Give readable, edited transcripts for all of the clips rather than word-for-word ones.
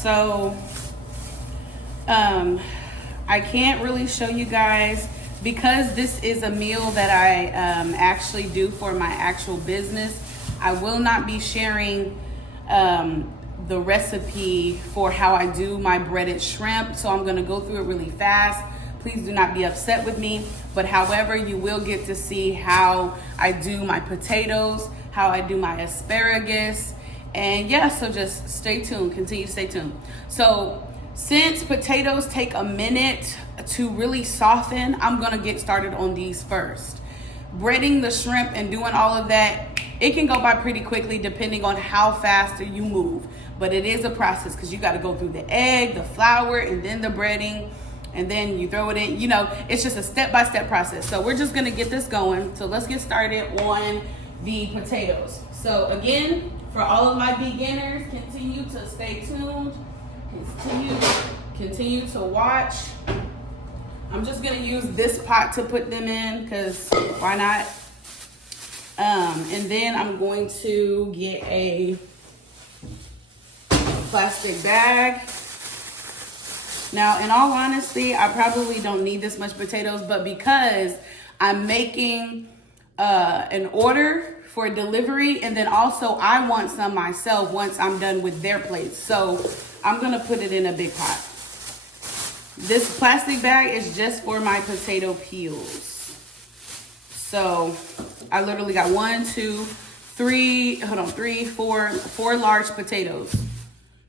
So I can't really show you guys because this is a meal that I actually do for my actual business. I will not be sharing the recipe for how I do my breaded shrimp. So I'm gonna go through it really fast. Please do not be upset with me. But however, you will get to see how I do my potatoes, how I do my asparagus. And yeah, so just stay tuned, continue to stay tuned. So since potatoes take a minute to really soften, I'm gonna get started on these first. Breading the shrimp and doing all of that, it can go by pretty quickly depending on how fast you move. But it is a process because you gotta go through the egg, the flour, and then the breading, and then you throw it in. You know, it's just a step-by-step process. So we're just gonna get this going. So let's get started on the potatoes. So again, for all of my beginners, continue to stay tuned. Continue to watch. I'm just gonna use this pot to put them in because why not? And then I'm going to get a plastic bag. Now, in all honesty, I probably don't need this much potatoes, but because I'm making an order for delivery, and then also I want some myself once I'm done with their plates. So I'm gonna put it in a big pot. This plastic bag is just for my potato peels. So I literally got four large potatoes.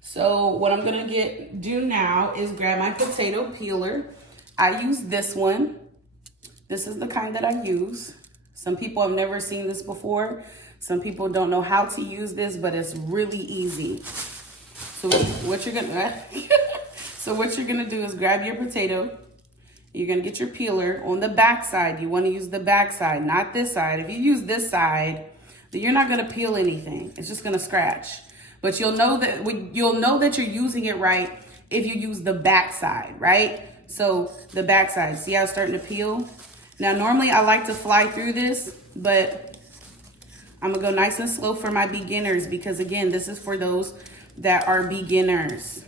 So what I'm gonna do now is grab my potato peeler. I use this one. This is the kind that I use. Some people have never seen this before. Some people don't know how to use this, but it's really easy. So what you're gonna do is grab your potato. You're gonna get your peeler on the back side. You wanna use the back side, not this side. If you use this side, then you're not gonna peel anything. It's just gonna scratch. But you'll know that you're using it right if you use the back side, right? So the back side, see how it's starting to peel? Now, normally I like to fly through this, but I'm gonna go nice and slow for my beginners because again, this is for those that are beginners.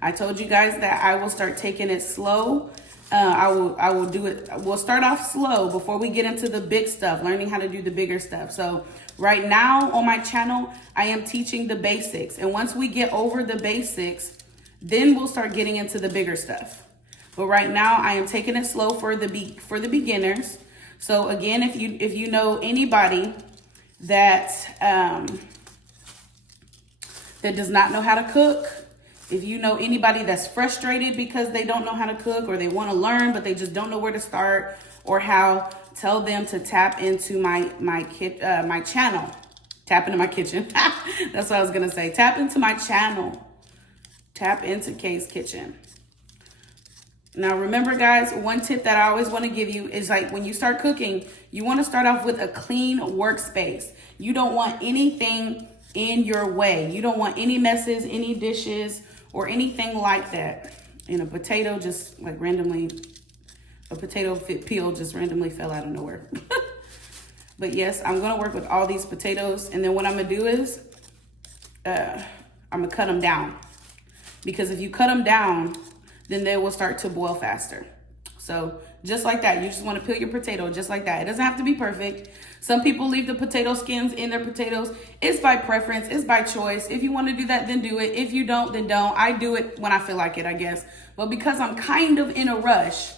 I told you guys that I will start taking it slow. I will do it. We'll start off slow before we get into the big stuff, learning how to do the bigger stuff. So right now on my channel, I am teaching the basics. And once we get over the basics, then we'll start getting into the bigger stuff. But right now I am taking it slow for the beginners. So again, if you know anybody that that does not know how to cook, if you know anybody that's frustrated because they don't know how to cook or they want to learn but they just don't know where to start or how, tell them to tap into my channel. Tap into my kitchen. That's what I was gonna say. Tap into my channel. Tap into Kay's Kitchen. Now remember guys, one tip that I always want to give you is like when you start cooking, you want to start off with a clean workspace. You don't want anything in your way. You don't want any messes, any dishes, or anything like that. And a potato just like randomly, a potato peel just randomly fell out of nowhere. But yes, I'm going to work with all these potatoes. And then what I'm going to do is I'm going to cut them down. Because if you cut them down, then they will start to boil faster. So just like that, you just want to peel your potato just like that. It doesn't have to be perfect. Some people leave the potato skins in their potatoes. It's by preference, it's by choice. If you want to do that, then do it. If you don't, then don't. I do it when I feel like it, I guess. But because I'm kind of in a rush,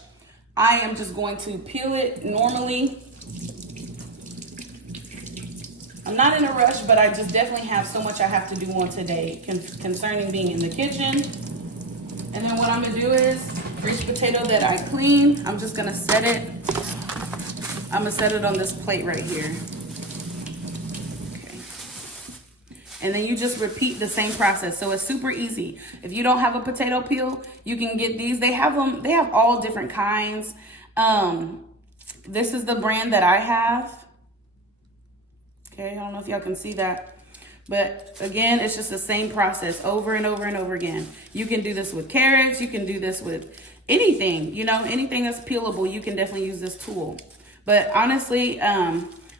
I am just going to peel it normally. I'm not in a rush, but I just definitely have so much I have to do on today concerning being in the kitchen. And then what I'm gonna do is, for each potato that I clean, I'm just gonna set it. I'm gonna set it on this plate right here. Okay. And then you just repeat the same process. So it's super easy. If you don't have a potato peel, you can get these. They have all different kinds. This is the brand that I have. Okay, I don't know if y'all can see that. But again, it's just the same process over and over and over again. You can do this with carrots. You can do this with anything, you know, anything that's peelable. You can definitely use this tool. But honestly,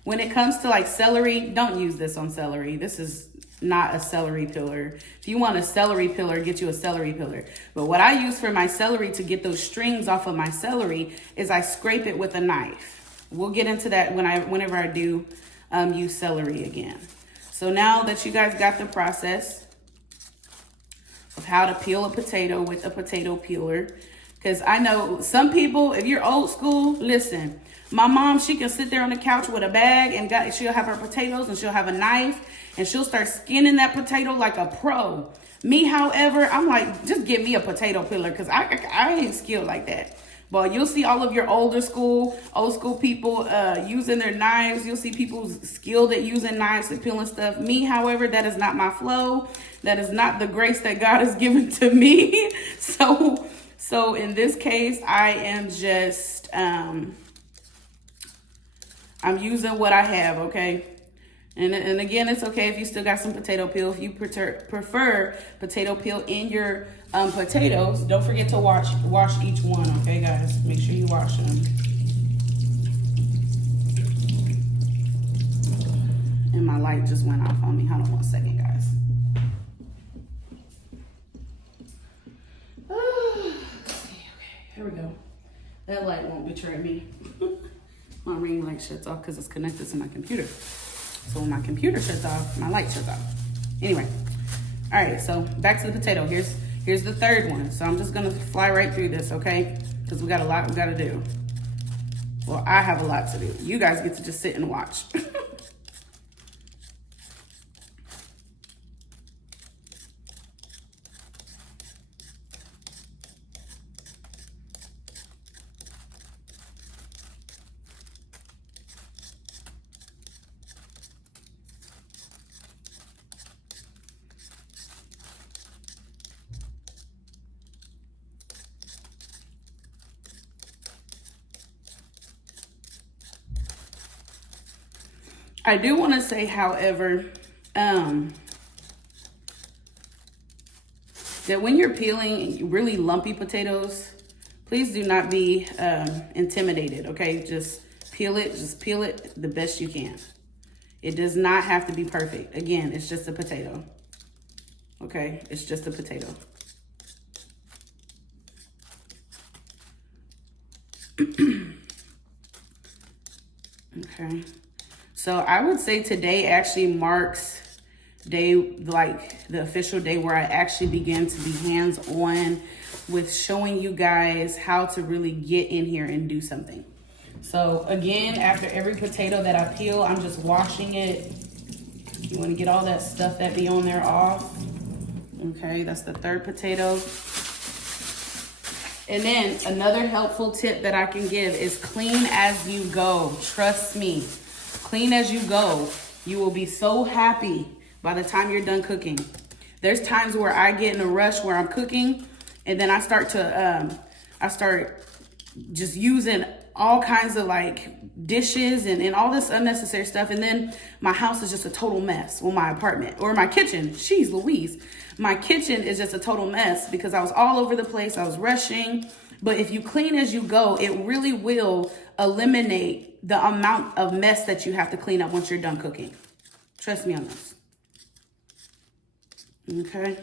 when it comes to like celery, don't use this on celery. This is not a celery peeler. If you want a celery peeler, get you a celery peeler. But what I use for my celery to get those strings off of my celery is I scrape it with a knife. We'll get into that whenever I do use celery again. So now that you guys got the process of how to peel a potato with a potato peeler, because I know some people, if you're old school, listen, my mom, she can sit there on the couch with a bag and she'll have her potatoes and she'll have a knife and she'll start skinning that potato like a pro. Me, however, I'm like, just give me a potato peeler because I ain't skilled like that. But you'll see all of your old school people using their knives. You'll see people skilled at using knives and peeling stuff. Me, however, that is not my flow. That is not the grace that God has given to me. So in this case, I am just, I'm using what I have, okay? And again, it's okay if you still got some potato peel. If you prefer potato peel in your potatoes, don't forget to wash each one, okay, guys? Make sure you wash them. And my light just went off on me. Hold on one second, guys. Okay, here we go. That light won't betray me. My ring light shuts off because it's connected to my computer. So when my computer shuts off, my light shuts off. Anyway, all right, so back to the potato. Here's the third one. So I'm just gonna fly right through this, okay? Because we got a lot we gotta do. Well, I have a lot to do. You guys get to just sit and watch. I do want to say, however, that when you're peeling really lumpy potatoes, please do not be intimidated, okay? Just peel it the best you can. It does not have to be perfect. Again, it's just a potato, okay? It's just a potato. Okay. So I would say today actually marks like the official day where I actually began to be hands-on with showing you guys how to really get in here and do something. So again, after every potato that I peel, I'm just washing it. You want to get all that stuff that be on there off. Okay, that's the third potato. And then another helpful tip that I can give is clean as you go. Trust me. Clean as you go. You will be so happy by the time you're done cooking. There's times where I get in a rush where I'm cooking and then I start just using all kinds of like dishes and all this unnecessary stuff. And then my house is just a total mess. Well, my apartment or my kitchen, jeez Louise. My kitchen is just a total mess because I was all over the place. I was rushing. But if you clean as you go, it really will eliminate the amount of mess that you have to clean up once you're done cooking. Trust me on this. Okay.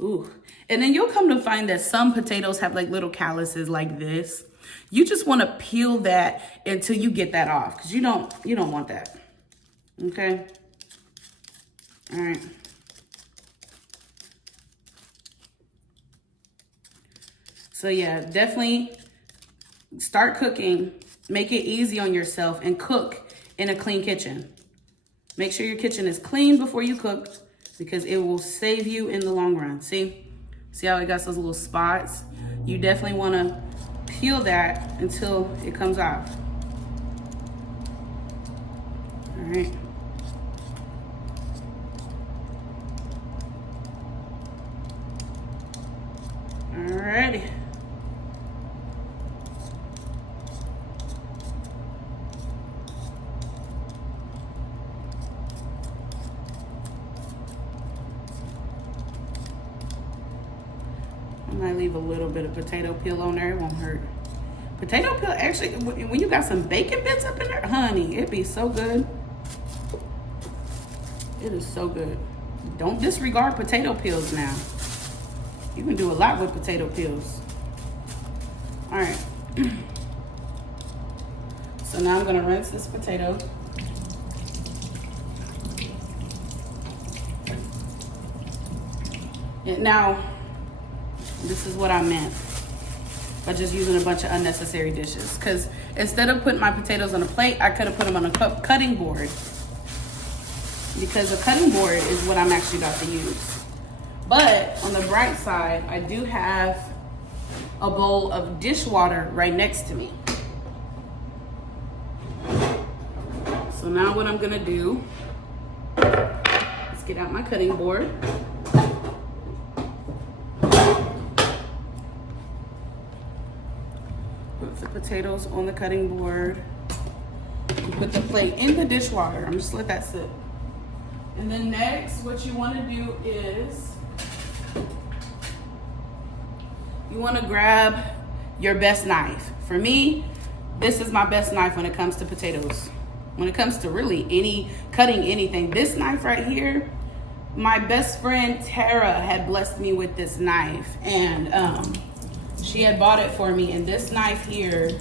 Ooh. And then you'll come to find that some potatoes have like little calluses like this. You just want to peel that until you get that off because you don't want that. Okay. All right. So yeah, definitely start cooking. Make it easy on yourself and cook in a clean kitchen. Make sure your kitchen is clean before you cook because it will save you in the long run. See how it got those little spots? You definitely want to peel that until it comes off. All right. Alrighty. I might leave a little bit of potato peel on there, it won't hurt. Potato peel, actually, when you got some bacon bits up in there, honey, it'd be so good. It is so good. Don't disregard potato peels now. You can do a lot with potato peels. All right. So now I'm gonna rinse this potato. And now, this is what I meant by just using a bunch of unnecessary dishes. Because instead of putting my potatoes on a plate, I could have put them on a cutting board. Because a cutting board is what I'm actually about to use. But on the bright side, I do have a bowl of dishwater right next to me. So now what I'm gonna do is get out my cutting board. Put the potatoes on the cutting board. Put the plate in the dishwater. I'm just let that sit. And then next, what you want to do is you want to grab your best knife. For me, this is my best knife when it comes to potatoes. When it comes to really cutting anything, this knife right here, my best friend Tara had blessed me with this knife, and she had bought it for me. And this knife here,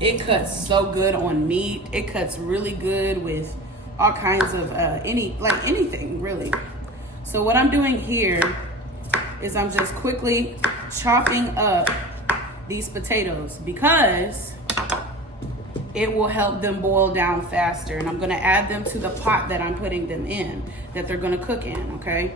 it cuts so good on meat. It cuts really good with all kinds of anything really. So what I'm doing here is I'm just quickly chopping up these potatoes because it will help them boil down faster. And I'm gonna add them to the pot that I'm putting them in, that they're gonna cook in, okay?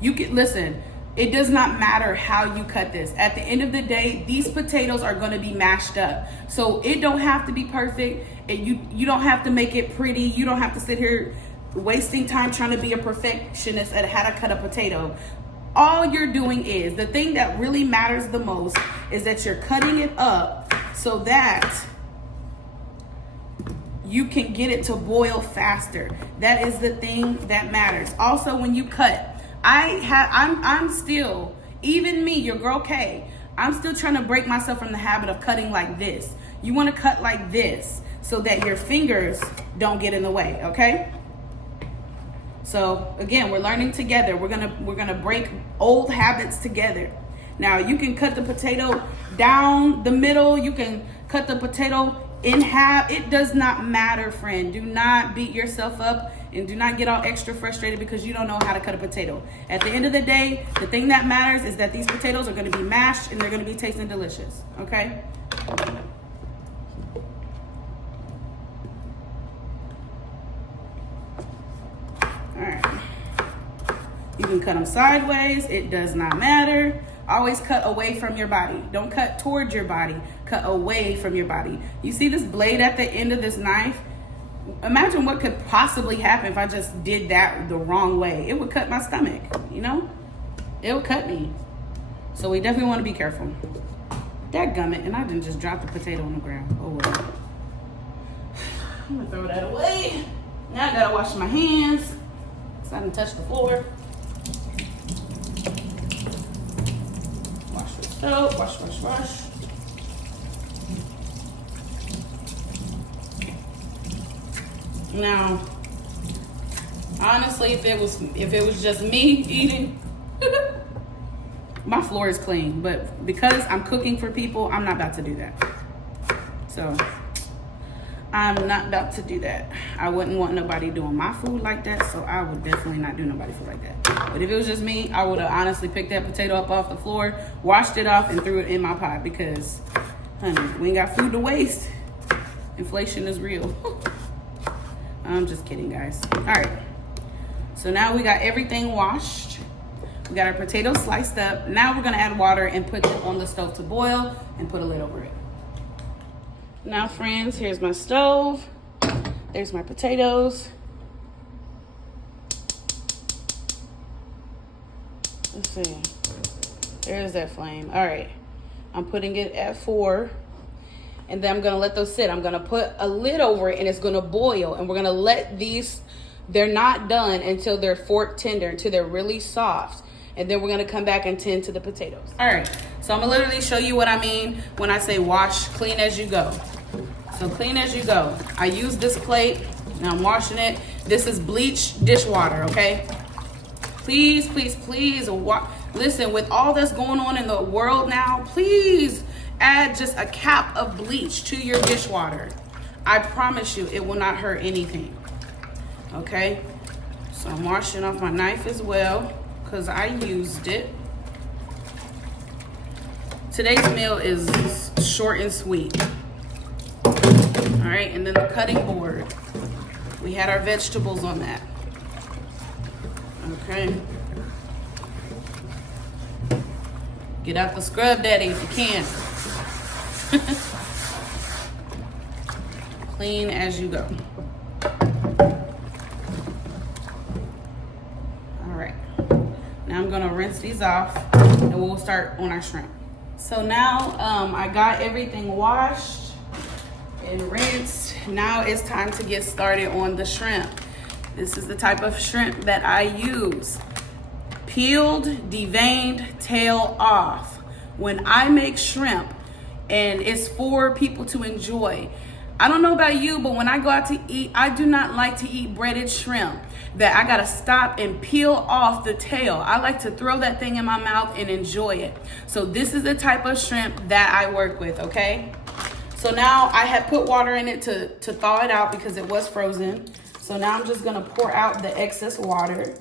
You can, listen, it does not matter how you cut this. At the end of the day, these potatoes are gonna be mashed up. So it don't have to be perfect. You don't have to make it pretty. You don't have to sit here wasting time trying to be a perfectionist at how to cut a potato. All you're doing is, the thing that really matters the most is that you're cutting it up so that you can get it to boil faster. That is the thing that matters. Also, when you cut, I'm still, even me, your girl Kay, I'm still trying to break myself from the habit of cutting like this. You want to cut like this so that your fingers don't get in the way, okay? So again, we're learning together. We're gonna break old habits together. Now you can cut the potato down the middle. You can cut the potato in half. It does not matter, friend. Do not beat yourself up and do not get all extra frustrated because you don't know how to cut a potato. At the end of the day, the thing that matters is that these potatoes are gonna be mashed and they're gonna be tasting delicious, okay? All right. You can cut them sideways. It does not matter. Always cut away from your body. Don't cut towards your body. Cut away from your body. You see this blade at the end of this knife? Imagine what could possibly happen if I just did that the wrong way. It would cut my stomach, you know? It would cut me. So we definitely want to be careful. Dadgummit, and I didn't just drop the potato on the ground. Oh well. I'm gonna throw that away. Now I gotta wash my hands so I didn't touch the floor. Wash with soap, wash. Now, honestly, if it was just me eating, my floor is clean. But because I'm cooking for people, I'm not about to do that. So I'm not about to do that. I wouldn't want nobody doing my food like that, so I would definitely not do nobody's food like that. But if it was just me, I would have honestly picked that potato up off the floor, washed it off, and threw it in my pot because, honey, we ain't got food to waste. Inflation is real. I'm just kidding, guys. All right. So now we got everything washed. We got our potatoes sliced up. Now we're gonna add water and put them on the stove to boil and put a lid over it. Now, friends, here's my stove. There's my potatoes. Let's see. There's that flame. All right. I'm putting it at 4. And then I'm going to let those sit. I'm going to put a lid over it and it's going to boil. And we're going to let these, they're not done until they're fork tender, until they're really soft. and then we're gonna come back and tend to the potatoes. All right, so I'm gonna literally show you what I mean when I say wash, clean as you go. So clean as you go. I use this plate, now I'm washing it. This is bleach dishwater, okay? Please, please, please, listen, with all that's going on in the world now, please add just a cap of bleach to your dishwater. I promise you, it will not hurt anything, okay? So I'm washing off my knife as well, because I used it. Today's meal is short and sweet. All right, and then the cutting board. We had our vegetables on that. Okay. Get out the scrub daddy if you can. Clean as you go. All right. Now I'm gonna rinse these off and we'll start on our shrimp. So now I got everything washed and rinsed. Now it's time to get started on the shrimp. This is the type of shrimp that I use. Peeled, deveined, tail off. When I make shrimp, and it's for people to enjoy, I don't know about you, but when I go out to eat, I do not like to eat breaded shrimp that I gotta stop and peel off the tail. I like to throw that thing in my mouth and enjoy it. So this is the type of shrimp that I work with, okay? So now I had put water in it to thaw it out because it was frozen. So now I'm just gonna pour out the excess water.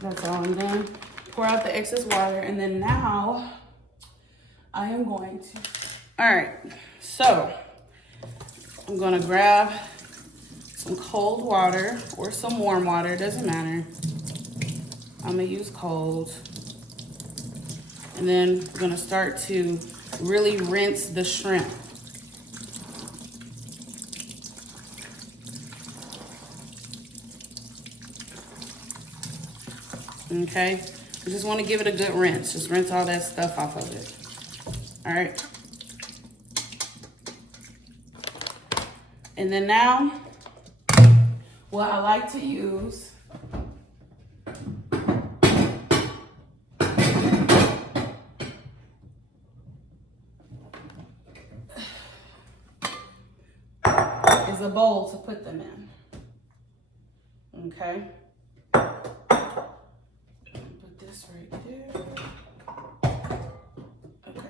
That's all I'm done. Pour out the excess water, and then now I am going to, all right, so I'm gonna grab some cold water or some warm water, doesn't matter. I'm gonna use cold. And then I'm gonna start to really rinse the shrimp. Okay, I just want to give it a good rinse. Just rinse all that stuff off of it. All right. And then now, what I like to use is a bowl to put them in. Okay. Right there. Okay.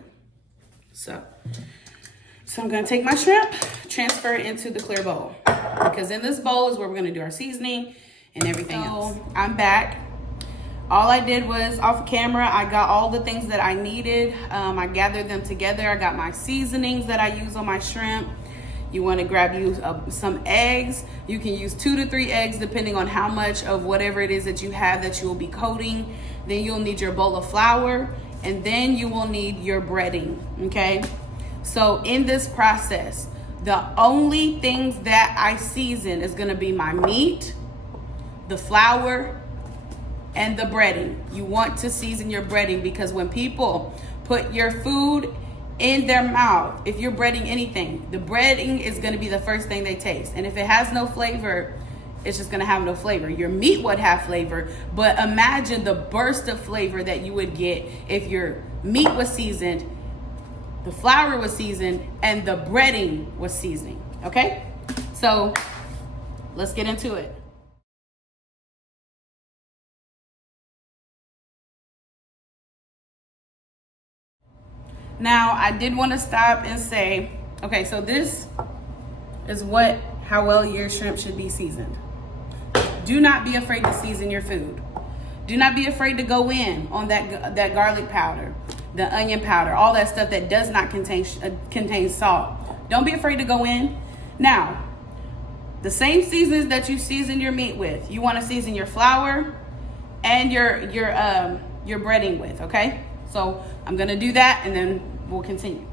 So I'm gonna take my shrimp, transfer it into the clear bowl, because in this bowl is where we're gonna do our seasoning and everything else. I'm back. All I did was off camera, I got all the things that I needed. I gathered them together. I got my seasonings that I use on my shrimp. You want to grab you some eggs. You can use 2 to 3 eggs depending on how much of whatever it is that you have that you will be coating. Then you'll need your bowl of flour, and then you will need your breading, okay? So in this process, the only things that I season is gonna be my meat, the flour, and the breading. You want to season your breading because when people put your food in their mouth, if you're breading anything, the breading is gonna be the first thing they taste. And if it has no flavor, it's just gonna have no flavor. Your meat would have flavor, but imagine the burst of flavor that you would get if your meat was seasoned, the flour was seasoned, and the breading was seasoning, okay? So let's get into it. Now, I did want to stop and say, okay, so this is how well your shrimp should be seasoned. Do not be afraid to season your food. Do not be afraid to go in on that garlic powder, the onion powder, all that stuff that does not contain salt. Don't be afraid to go in. Now, the same seasons that you season your meat with, you want to season your flour and your breading with, okay? So I'm gonna do that and then we'll continue.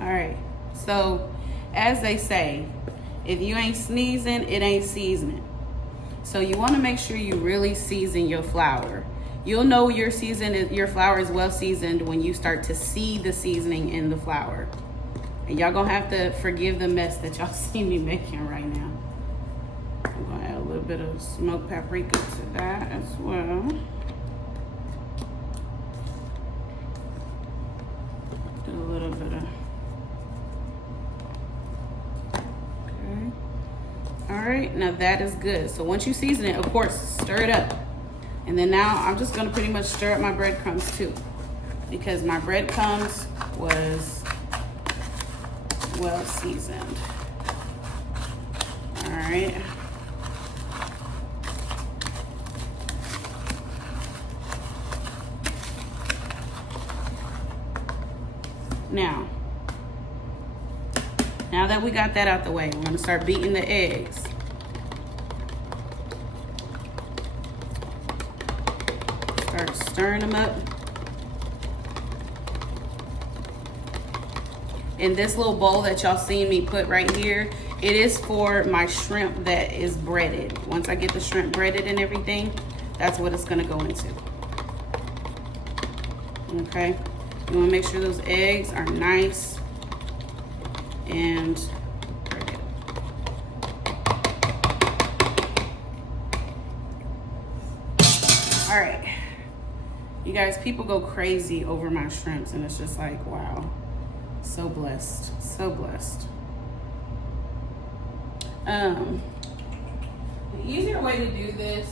All right, so as they say, if you ain't sneezing, it ain't seasoning. So you want to make sure you really season your flour. You'll know your flour is well seasoned when you start to see the seasoning in the flour. And y'all gonna have to forgive the mess that y'all see me making right now. I'm gonna add a little bit of smoked paprika to that as well. Do a little bit of, okay. All right, now that is good. So once you season it, of course, stir it up. And then now I'm just gonna pretty much stir up my breadcrumbs too, because my breadcrumbs was well seasoned. All right. Now that we got that out the way, we're gonna start beating the eggs. Start stirring them up. In this little bowl that y'all seen me put right here, it is for my shrimp that is breaded. Once I get the shrimp breaded and everything, that's what it's gonna go into. Okay, you wanna make sure those eggs are nice and breaded. All right, you guys, people go crazy over my shrimps and it's just like, wow. So blessed, so blessed. The easier way to do this,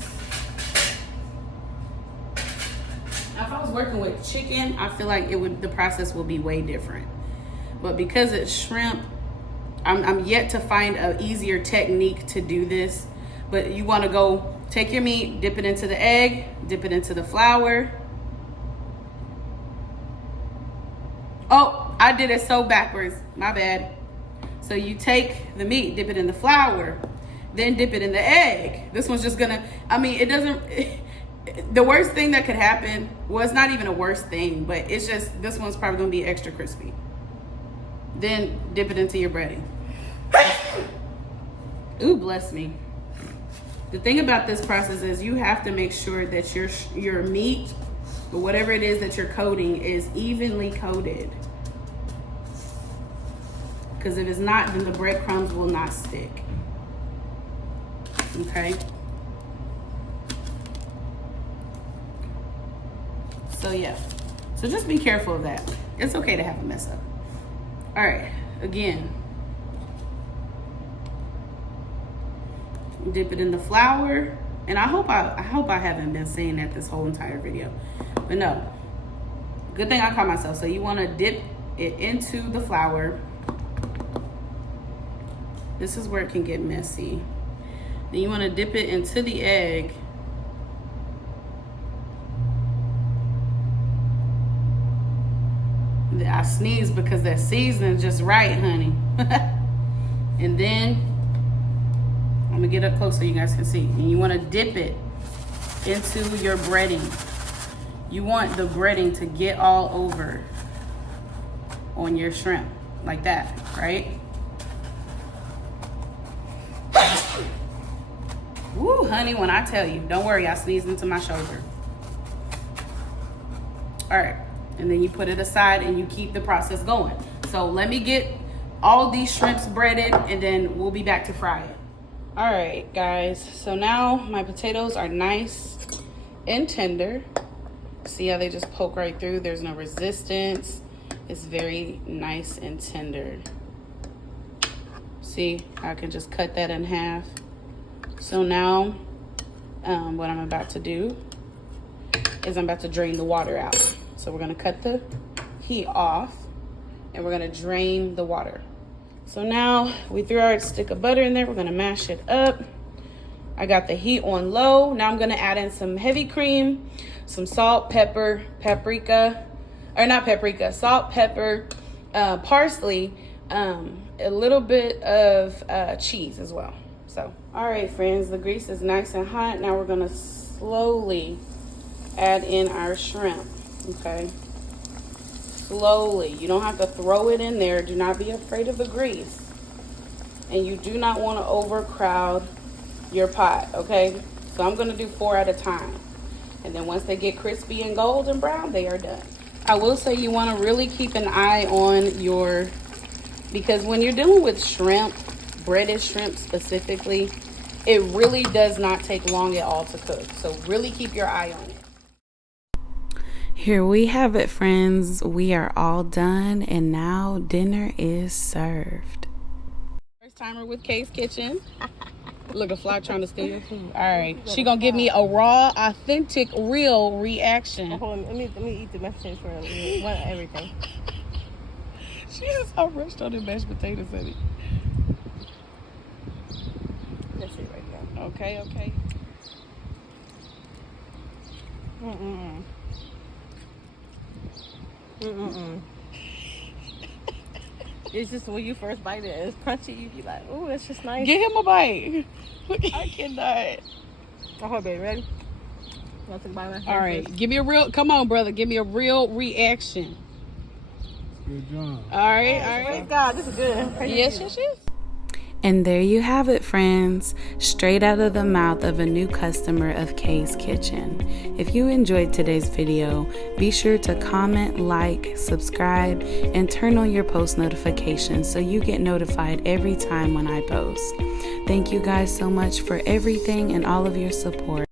if I was working with chicken, I feel like the process will be way different. But because it's shrimp, I'm yet to find an easier technique to do this. But you want to go take your meat, dip it into the egg, dip it into the flour. Oh, I did it so backwards, my bad. So you take the meat, dip it in the flour, then dip it in the egg. This one's just gonna, the worst thing that could happen, well, it's not even a worst thing, but it's just, this one's probably gonna be extra crispy. Then dip it into your breading. Ooh, bless me. The thing about this process is you have to make sure that your meat, or whatever it is that you're coating, is evenly coated. Because if it's not, then the breadcrumbs will not stick. Okay? So yeah. So just be careful of that. It's okay to have a mess up. All right, again. Dip it in the flour. And I hope I haven't been saying that this whole entire video. But no. Good thing I caught myself. So you want to dip it into the flour. This is where it can get messy. Then you want to dip it into the egg. I sneezed because that seasoning's just right, honey. And then, I'm gonna get up close so you guys can see. And you want to dip it into your breading. You want the breading to get all over on your shrimp, like that, right? Woo, honey, when I tell you, don't worry, I sneezed into my shoulder. All right, and then you put it aside and you keep the process going. So let me get all these shrimps breaded and then we'll be back to fry it. All right, guys, so now my potatoes are nice and tender. See how they just poke right through? There's no resistance. It's very nice and tender. See, I can just cut that in half. So now what I'm about to do is I'm about to drain the water out. So we're gonna cut the heat off and we're gonna drain the water. So now we threw our stick of butter in there. We're gonna mash it up. I got the heat on low. Now I'm gonna add in some heavy cream, some salt, pepper, paprika, or not paprika, salt, pepper, parsley, a little bit of cheese as well. So, all right, friends, the grease is nice and hot. Now we're gonna slowly add in our shrimp, okay? slowly. You don't have to throw it in there. Do not be afraid of the grease. And you do not want to overcrowd your pot, okay? So I'm going to do 4 at a time. And then once they get crispy and golden brown, they are done. I will say you want to really keep an eye on your, because when you're dealing with shrimp, breaded shrimp specifically, it really does not take long at all to cook. So really keep your eye on it. Here we have it, friends. We are all done, and now dinner is served. First timer with Kay's Kitchen. Look, a fly trying to steal your food. All right, she gonna give me a raw, authentic, real reaction. Hold on, let me eat the mashed potatoes for everything. She has all rushed on the mashed potatoes in it. That's it right there. Okay, okay. It's just when you first bite it, it's crunchy. You be like, "Ooh, it's just nice." Get him a bite. I cannot. Okay, baby, ready? You want to take a bite? All right, give me a real. Come on, brother. Give me a real reaction. Good job. All right, all right. Praise God, this is good. Yes. And there you have it, friends, straight out of the mouth of a new customer of Kay's Kitchen. If you enjoyed today's video, be sure to comment, like, subscribe, and turn on your post notifications so you get notified every time when I post. Thank you guys so much for everything and all of your support.